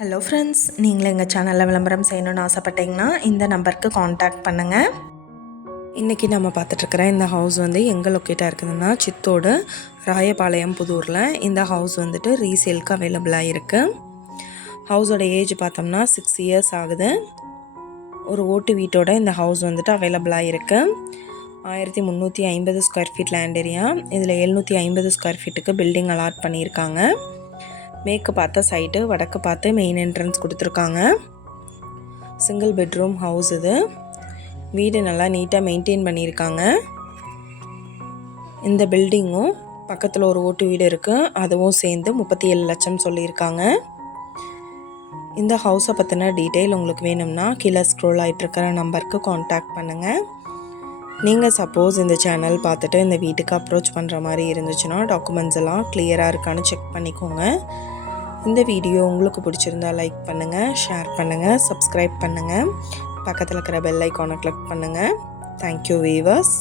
Hello friends நீங்களும் எங்கள் சேனலில் விளம்பரம் செய்யணும்னு ஆசைப்பட்டீங்கன்னா இந்த நம்பருக்கு காண்டாக்ட் பண்ணுங்கள் இன்றைக்கி நம்ம பார்த்துட்ருக்குற இந்த ஹவுஸ் வந்து எங்கே லொக்கேட்டாக இருக்குதுன்னா சித்தோடு ராயபாளையம் புதூரில் இந்த ஹவுஸ் வந்துட்டு ரீசேலுக்கு அவைலபிளாக இருக்குது ஹவுஸோட ஏஜ் பார்த்தோம்னா சிக்ஸ் இயர்ஸ் ஆகுது. ஒரு ஓட்டு வீட்டோட இந்த ஹவுஸ் வந்துட்டு அவைலபிளாக இருக்குது ஆயிரத்தி முந்நூற்றி ஐம்பது ஸ்கொயர் ஃபீட் லேண்ட் ஏரியா இதில் எழுநூற்றி ஐம்பது ஸ்கொயர் ஃபீட்டுக்கு பில்டிங் அலாட் பண்ணியிருக்காங்க. மேற்கு பார்த்த சைடு வடக்கு பார்த்து மெயின் என்ட்ரன்ஸ் கொடுத்துருக்காங்க. சிங்கிள் பெட்ரூம் ஹவுஸ் இது. வீடு நல்லா நீட்டாக மெயின்டைன் பண்ணியிருக்காங்க. இந்த பில்டிங்கும் பக்கத்தில் ஒரு ஓட்டு வீடு இருக்குது அதுவும் சேர்ந்து முப்பத்தி ஏழு லட்சம் சொல்லியிருக்காங்க. இந்த ஹவுஸை பற்றின டீட்டெயில் உங்களுக்கு வேணும்னா கீழே ஸ்க்ரோல் ஆகிட்டுருக்கிற நம்பருக்கு காண்டாக்ட் பண்ணுங்கள் நீங்கள் சப்போஸ் இந்த சேனல் பார்த்துட்டு இந்த வீட்டுக்கு அப்ரோச் பண்ணுற மாதிரி இருந்துச்சுன்னா டாக்குமெண்ட்ஸ் எல்லாம் கிளியராக இருக்கான்னு செக் பண்ணிக்கோங்க. இந்த வீடியோ உங்களுக்கு பிடிச்சிருந்தா லைக் பண்ணுங்கள் ஷேர் பண்ணுங்கள் சப்ஸ்கிரைப் பண்ணுங்கள் பக்கத்தில் இருக்கிற பெல் ஐக்கானை கிளிக் பண்ணுங்கள் தேங்க்யூ வீவர்ஸ்